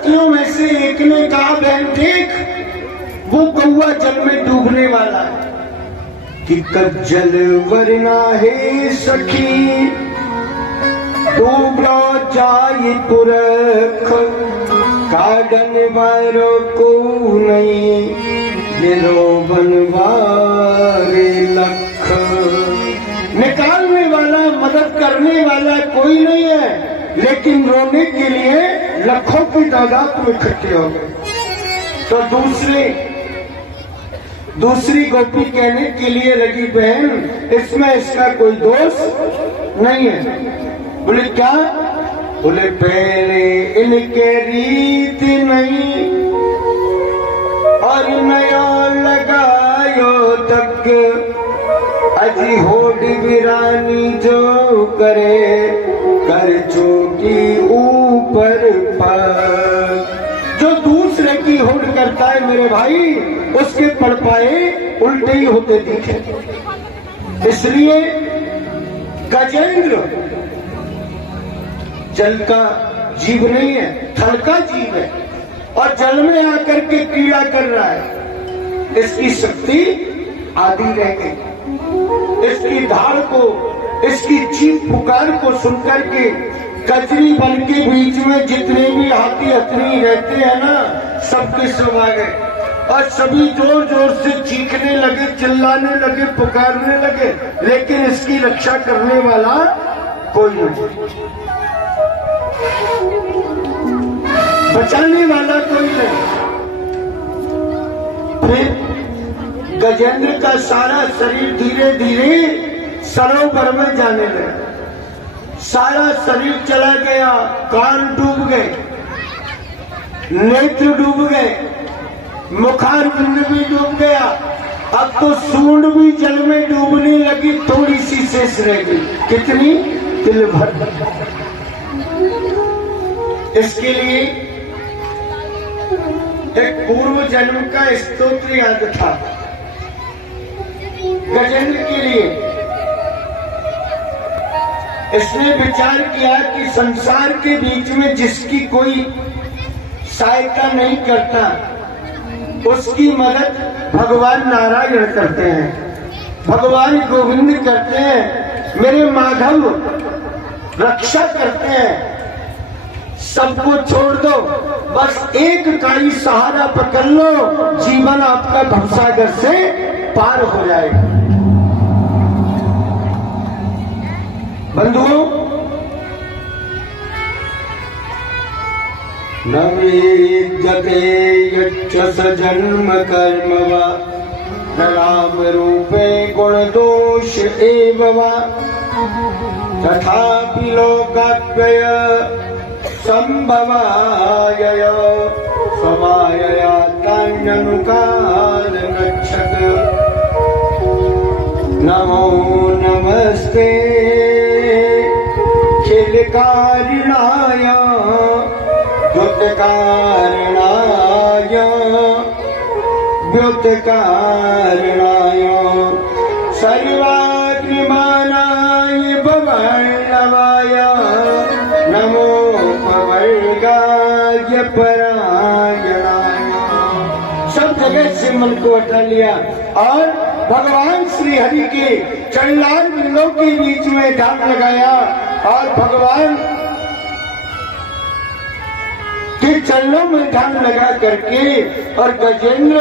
सखियों में से एक ने कहा, बहन देख, वो कौआ जल में डूबने वाला है। कि कज्जल वरना है सखी डूबो जाय पुरख, काडन वारो को नहीं ये रोबन वारे लख। निकालने वाला, मदद करने वाला कोई नहीं है, लेकिन रोने के लिए लाखों की तादाद में इकट्ठे हो गए। तो दूसरी गोपी कहने के लिए लगी, बहन इसमें इसका कोई दोष नहीं है। बोले क्या? बोले पहले इनके रीत नहीं और नया लगायो तक, अजी होड वीरानी जो करे कर चोटी ऊपर पर। जो दूसरे की होड़ करता है मेरे भाई, उसके पड़पाए उल्टे ही होते दिखे। इसलिए गजेंद्र जल का जीव नहीं है, थल का जीव है और जल में आकर के कीड़ा कर रहा है। इसकी शक्ति आदि रह गई। इसकी धार को, इसकी चीख पुकार को सुनकर के कचरी बन के बीच में जितने भी हाथी हथनी रहते हैं ना, सबके सब आ गए और सभी जोर जोर से चीखने लगे, चिल्लाने लगे, पुकारने लगे, लेकिन इसकी रक्षा करने वाला कोई नहीं, बचाने वाला कोई नहीं। फिर गजेंद्र का सारा शरीर धीरे धीरे सरोवर में जाने लगा। सारा शरीर चला गया, कान डूब गए, नेत्र डूब गए, मुखारविंद भी डूब गया। अब तो सूंड भी जल में डूबने लगी, थोड़ी सी शेष रह गई। कितनी? तिल भर। इसके लिए एक पूर्व जन्म का स्तोत्र याद था गजेंद्र के लिए। इसने विचार किया कि संसार के बीच में जिसकी कोई सहायता नहीं करता, उसकी मदद भगवान नारायण करते हैं, भगवान गोविंद करते हैं, मेरे माधव रक्षा करते हैं। सबको छोड़ दो, बस एक का ही सहारा पकड़ लो, जीवन आपका भवसागर से पार हो जाएगा। बंधुओं, न विद्यते यच्च जन्म कर्म वा, न राम रूपे गुण दोष एव वा, तथापि लोकाप्यय संभवाय समायया तान्यनुकाल गच्छत। नमो नमस्ते खिलकारिणाय द्युतकारणाय व्युतकारणाय सर्वाग्निमानाय भवर्णवाय नमो पवर्गाय परायणाय। सब जगह से मन को हटा लिया और भगवान श्री हरि के चंडाल बिंदों के बीच में ध्यान लगाया और भगवान के चरणों में ध्यान लगा करके और गजेंद्र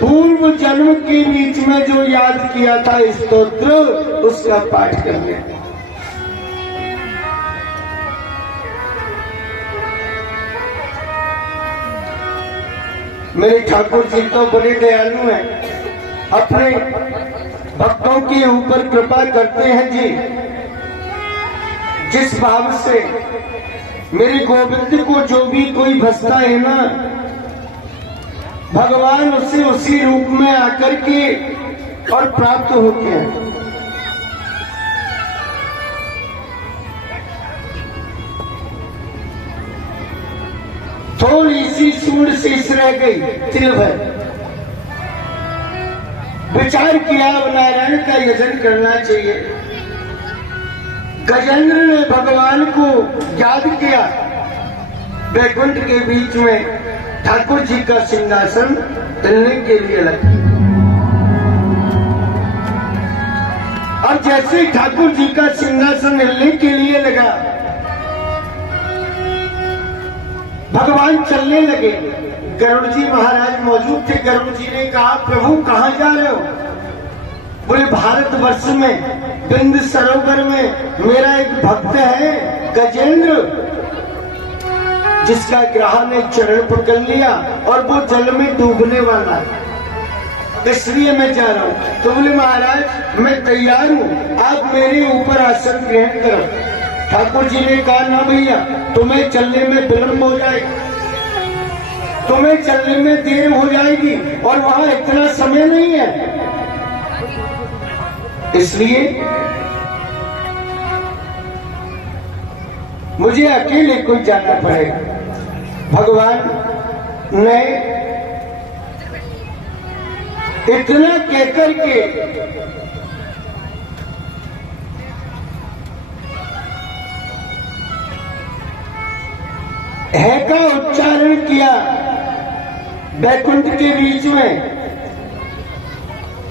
पूर्व जन्म के बीच में जो याद किया था स्तोत्र, उसका पाठ करने। मेरे ठाकुर जी तो बड़े दयालु हैं, अपने भक्तों के ऊपर कृपा करते हैं जी। जिस भाव से मेरे गोविंद को जो भी कोई भजता है ना, भगवान उसे उसी रूप में आकर के और प्राप्त होते हैं। थोड़ी सी सूंड शेष रह गई, तिल भर। विचार किया नारायण का यजन करना चाहिए। गजेंद्र ने भगवान को याद किया बैकुंठ के बीच में ठाकुर जी का सिंहासन हिलने के लिए लगा। और जैसे ही ठाकुर जी का सिंहासन हिलने के लिए लगा, भगवान चलने लगे। गरुड़ जी महाराज मौजूद थे। गरुड़ जी ने कहा, प्रभु कहाँ जा रहे हो? बोले, भारतवर्ष में बिंद सरोवर में मेरा एक भक्त है गजेंद्र, जिसका ग्रह ने चरण पकड़ लिया और वो जल में डूबने वाला है, इसलिए मैं जा रहा हूं। तो बोले, महाराज मैं तैयार हूं, आप मेरे ऊपर आसन ग्रहण करो। ठाकुर जी ने कहा, ना भैया, तुम्हें चलने में विलंब हो जाएगा, तुम्हें चलने में देर हो जाएगी और वहां इतना समय नहीं है, इसलिए मुझे अकेले को जाना पड़ेगा। भगवान ने इतना कहकर के है का उच्चारण किया बैकुंठ के बीच में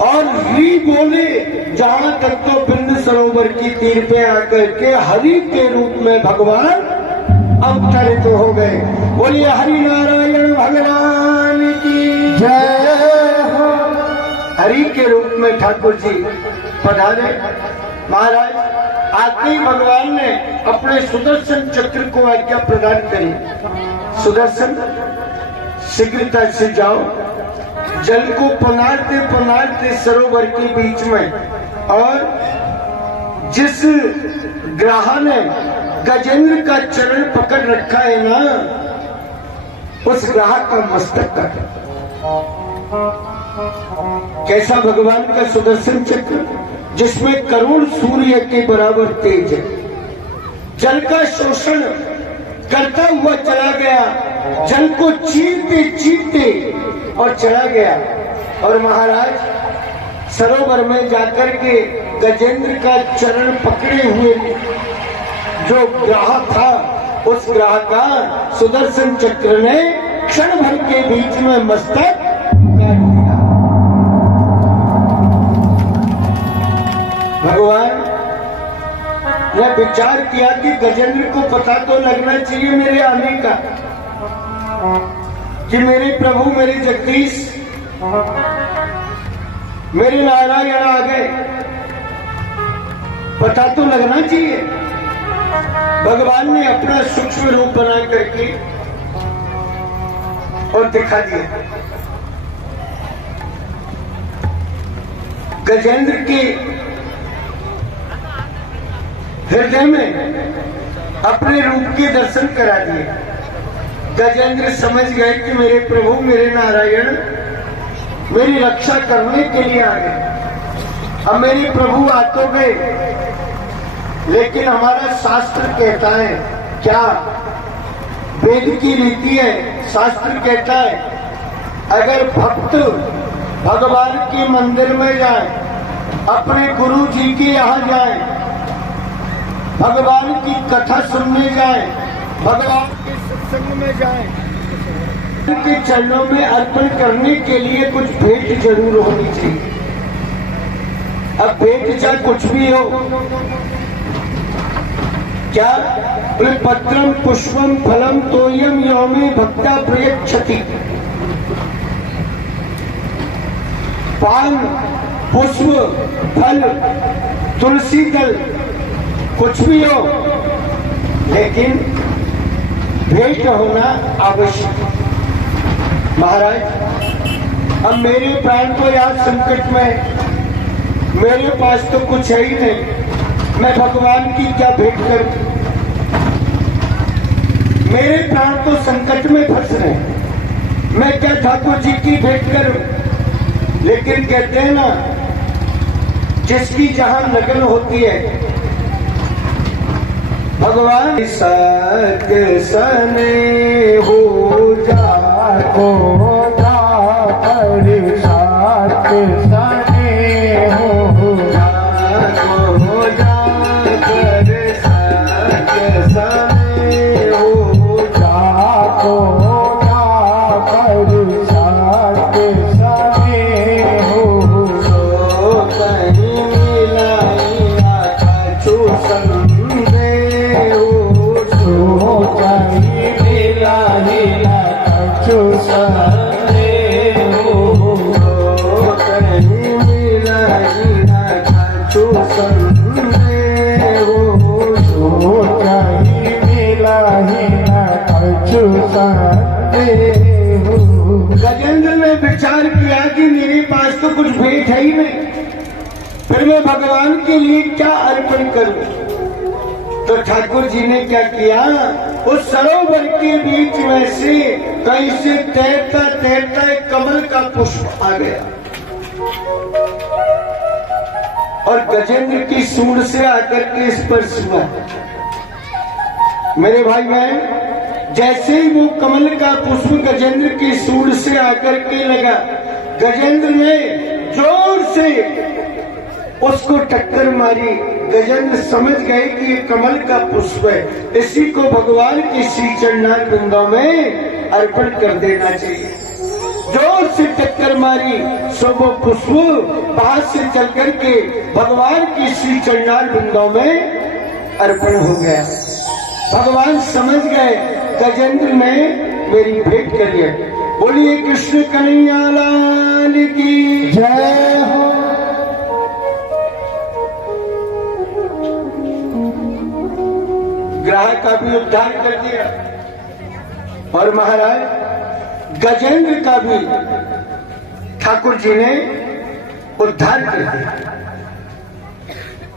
और री बोले, जहां तक तो बिंद सरोवर की तीर पे आकर के हरि के रूप में भगवान अवतरित हो गए। बोलिए हरि नारायण भगवान की जय हो। हरि के रूप में ठाकुर जी पधारे। महाराज आते ही भगवान ने अपने सुदर्शन चक्र को आज्ञा प्रदान करी, सुदर्शन शीघ्रता से जाओ, जल को पुनारते पुनारते सरोवर के बीच में, और जिस ग्रह ने गजेंद्र का चरण पकड़ रखा है ना, उस ग्रह का मस्तक काटो। कैसा भगवान का सुदर्शन चक्र, जिसमें करोड़ सूर्य के बराबर तेज है, जल का शोषण करता हुआ चला गया, जल को चीरते चीरते और चला गया। और महाराज सरोवर में जाकर के गजेंद्र का चरण पकड़े हुए जो ग्रह था, उस ग्रह का सुदर्शन चक्र ने क्षण भर के बीच में मस्तक काट दिया। भगवान ने विचार किया कि गजेंद्र को पता तो लगना चाहिए मेरे आने का, कि मेरे प्रभु, मेरे जगदीश, मेरे नारायण आ गए, पता तो लगना चाहिए। भगवान ने अपना सूक्ष्म रूप बना करके और दिखा दिया। गजेंद्र के हृदय में अपने रूप के दर्शन करा दिए। गजेंद्र समझ गए कि मेरे प्रभु, मेरे नारायण मेरी रक्षा करने के लिए आ गए। अब मेरे प्रभु आ तो गए, लेकिन हमारा शास्त्र कहता है, क्या वेद की रीति है, शास्त्र कहता है, अगर भक्त भगवान के मंदिर में जाए, अपने गुरु जी के यहाँ जाए, भगवान की कथा सुनने जाए, भगवान के सत्संग में जाए, उनके चरणों में अर्पण करने के लिए कुछ भेंट जरूर होनी चाहिए। अब भेंट चाहे कुछ भी हो, क्या? पत्रम पुष्पम फलम तोयम योमे भक्ता प्रयच्छति। पान, पुष्प, फल, तुलसी दल, कुछ भी हो, लेकिन भेंट होना आवश्यक। महाराज, अब मेरे प्राण तो यार संकट में, मेरे पास तो कुछ है ही नहीं, मैं भगवान की क्या भेंट करूं? मेरे प्राण तो संकट में फंस रहे, मैं क्या ठाकुर जी की भेंट करूं? लेकिन कहते हैं ना, जिसकी जहां लगन होती है, भगवान सत सने हो जाको सात सने हो जाको सत सने हो जा गजेंद्र ने विचार किया कि मेरे पास तो कुछ भेंट है ही नहीं, फिर मैं भगवान के लिए क्या अर्पण करूं। तो ठाकुर जी ने क्या किया, उस सरोवर के बीच में से कहीं से तैरता तैरता एक कमल का पुष्प आ गया और गजेंद्र की सूंड से आकर के स्पर्श हुआ। मेरे भाई बहन, जैसे ही वो कमल का पुष्प गजेंद्र की सूंड से आकर के लगा, गजेंद्र ने जोर से उसको टक्कर मारी। गजेंद्र समझ गए कि ये कमल का पुष्प है, इसी को भगवान के श्री चरणार बिंदों में अर्पण कर देना चाहिए। जोर से टक्कर मारी, सो वो पुष्प बाहर से चल करके भगवान के श्री चरणार बिंदों में अर्पण हो गया। भगवान समझ गए गजेंद्र ने मेरी भेंट करी है। बोलिए कृष्ण कन्हैया लाल की जय हो। ग्राहक का भी उद्धार कर दिया और महाराज गजेंद्र का भी ठाकुर जी ने उद्धार कर दिया।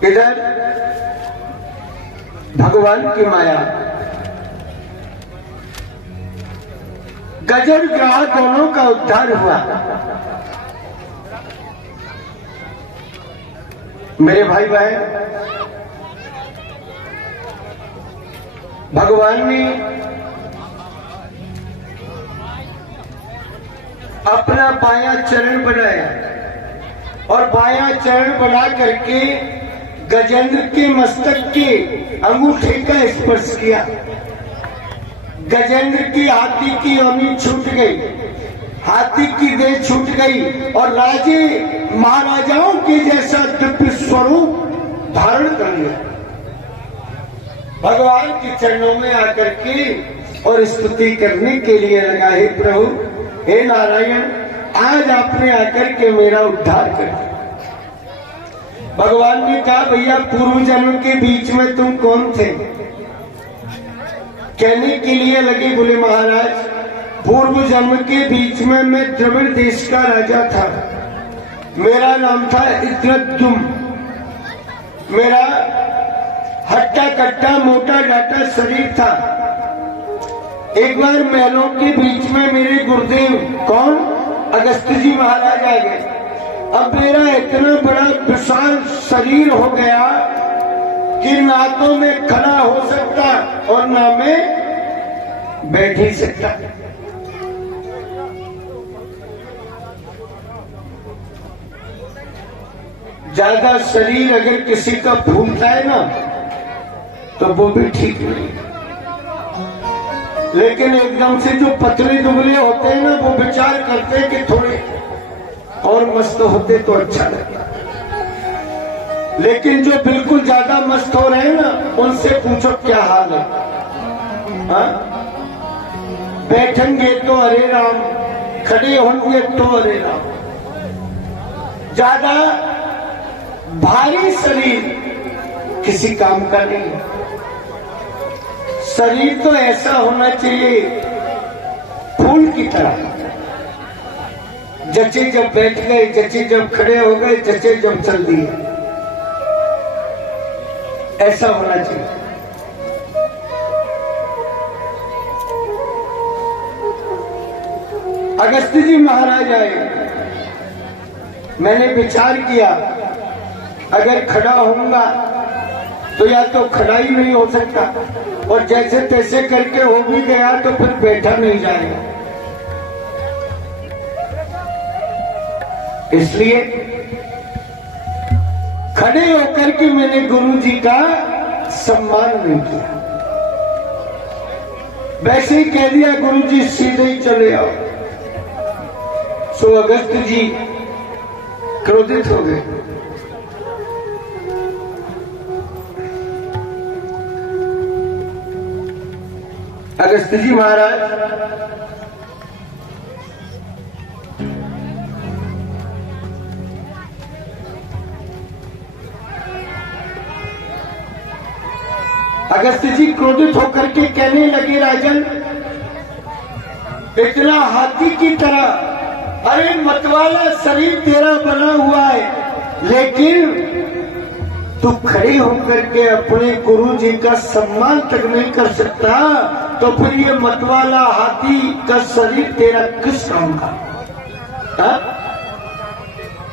इधर भगवान की माया, गजेंद्र ग्राहक दोनों का उद्धार हुआ। मेरे भाई बहन, भगवान ने अपना बायां चरण बनाया और बायां चरण बना करके गजेंद्र के मस्तक के अंगूठे का स्पर्श किया। गजेंद्र की हाथी की योनि छूट गई, हाथी की देह छूट गई और राजे महाराजाओं के जैसा दिव्य स्वरूप धारण कर लिया। भगवान के चरणों में आकर के और स्तुति करने के लिए लगा, हे प्रभु, हे नारायण, आज आपने आकर के मेरा उद्धार कर दिया। भगवान ने कहा, भैया पूर्व जन्म के बीच में तुम कौन थे? कहने के लिए लगे, बोले महाराज पूर्व जन्म के बीच में मैं द्रविड़ देश का राजा था, मेरा नाम था इद्रद्युम, मेरा हट्टा कट्टा मोटा डाटा शरीर था। एक बार महलों के बीच में मेरे गुरुदेव कौन अगस्त जी महाराज आ गए। अब मेरा इतना बड़ा विशाल शरीर हो गया कि ना तो मैं खड़ा हो सकता और ना मैं बैठ ही सकता। ज्यादा शरीर अगर किसी का फूलता है ना तो वो भी ठीक नहीं, लेकिन एकदम से जो पतले दुबले होते हैं ना, वो विचार करते हैं कि थोड़े और मस्त होते तो अच्छा लगता। लेकिन जो बिल्कुल ज्यादा मस्त हो रहे हैं ना, उनसे पूछो क्या हाल है। हाँ? बैठेंगे तो हरे राम, खड़े होंगे तो हरे राम। ज्यादा भारी शरीर किसी काम का नहीं है। शरीर तो ऐसा होना चाहिए फूल की तरह, जचे जब बैठ गए, जचे जब खड़े हो गए, जचे जब चल दिए, ऐसा होना चाहिए। अगस्त जी महाराज आए, मैंने विचार किया अगर खड़ा होऊंगा तो या तो खड़ा ही नहीं हो सकता, और जैसे तैसे करके हो भी गया तो फिर बैठा नहीं जाएगा। इसलिए खड़े होकर के मैंने गुरु जी का सम्मान नहीं किया, वैसे ही कह दिया गुरु जी सीधे ही चले आओ। सो अगस्त जी क्रोधित हो गए। अगस्त जी महाराज अगस्त जी क्रोधित होकर के कहने लगे, राजन इतना हाथी की तरह, अरे मतवाला शरीर तेरा बना हुआ है, लेकिन तू खड़े होकर के अपने गुरु जी का सम्मान तक नहीं कर सकता, तो फिर ये मतवाला हाथी का शरीर तेरा किस काम का? हा?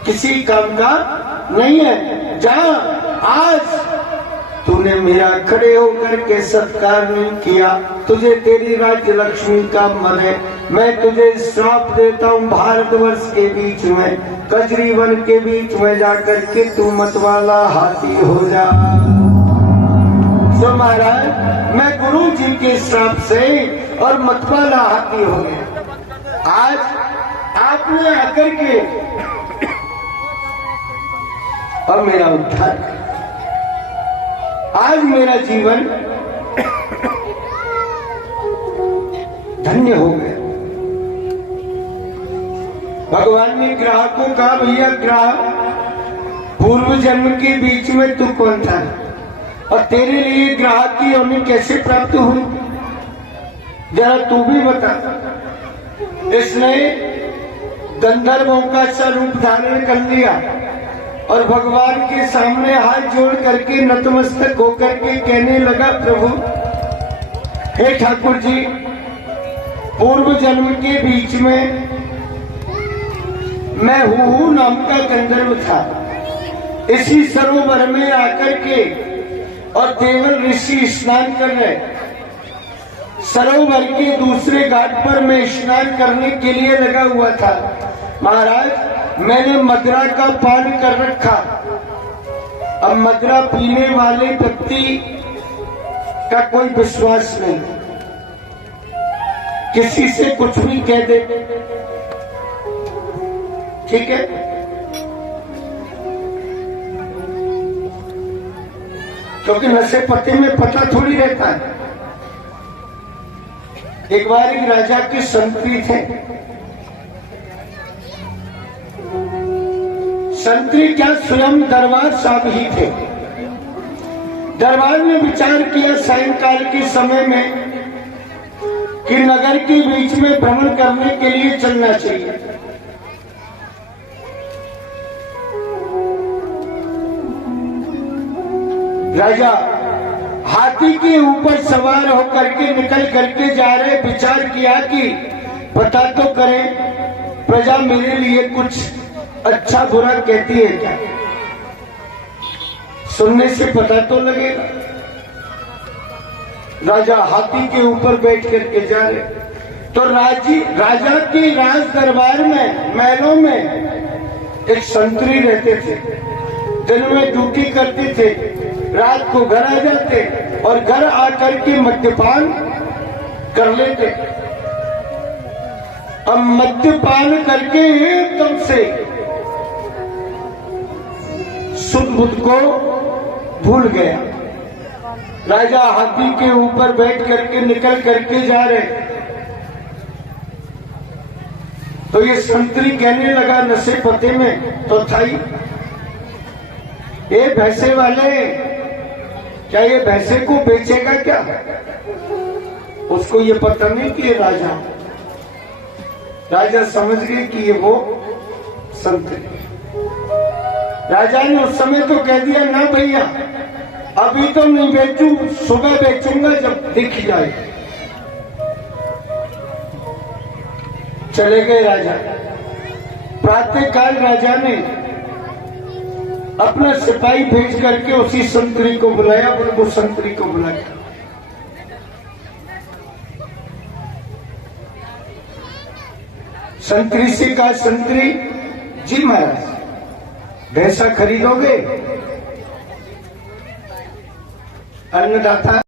किसी काम का नहीं है। जा, आज तूने मेरा खड़े होकर के सत्कार नहीं किया, तुझे तेरी राज्य लक्ष्मी का मन है, मैं तुझे श्राप देता हूँ, भारतवर्ष के बीच में, कजरी वन के बीच में जाकर के तू मतवाला हाथी हो जा। तो महाराज मैं गुरु जी के श्राप से और मतवाला हाथी हो गया। आज आपने आकर के और मेरा उद्धार किया। आज मेरा जीवन धन्य हो गया। भगवान ने ग्राहकों का, भैया ग्राहक पूर्व जन्म के बीच में तू कौन था और तेरे लिए ग्राहक की होनी कैसे प्राप्त हुई, जरा तू भी बता। इसने गंधर्वों का सा रूप धारण कर लिया और भगवान के सामने हाथ जोड़ करके नतमस्तक होकर के कहने लगा, प्रभु हे ठाकुर जी, पूर्व जन्म के बीच में मैं हूँ नाम का गंधर्व था। इसी सरोवर में आकर के और देवल ऋषि स्नान कर रहे, सरोवर के दूसरे घाट पर मैं स्नान करने के लिए लगा हुआ था। महाराज मैंने मदिरा का पान कर रखा। अब मदिरा पीने वाले व्यक्ति का कोई विश्वास नहीं, किसी से कुछ भी कह दे, ठीक है। क्योंकि नशे पत्ते में पता थोड़ी रहता है। एक बार एक राजा के संतरी थे। संतरी क्या, स्वयं दरबार साहब ही थे। दरबार ने विचार किया सायंकाल के समय में कि नगर के बीच में भ्रमण करने के लिए चलना चाहिए। राजा हाथी के ऊपर सवार होकर के निकल करके जा रहे, विचार किया कि पता तो करें प्रजा मेरे लिए कुछ अच्छा बुरा कहती है क्या, सुनने से पता तो लगेगा। राजा हाथी के ऊपर बैठ करके जा रहे, तो राजा के राज दरबार में, महलों में एक संतरी रहते थे। दिन में ड्यूटी करते थे, रात को घर आ जाते और घर आकर के मद्यपान कर लेते। अब मद्यपान करके एकदम से सुध बुध को भूल गया। राजा हाथी के ऊपर बैठ करके निकल करके जा रहे, तो ये संतरी कहने लगा नशे पते में तो था ही, ये भैंसे वाले क्या ये भैंसे को बेचेगा क्या? उसको ये पता नहीं कि ये राजा समझ गए कि ये वो संतरी। राजा ने उस समय तो कह दिया, ना भैया अभी तो नहीं बेचूं, सुबह बेचूंगा जब दिख जाए। चले गए राजा। प्रातःकाल राजा ने अपना सिपाही भेज करके उसी संतरी को बुलाया और वो संतरी को बुलाया। संतरी से कहा, संतरी जी महाराज भैंसा खरीदोगे? अन्नदाता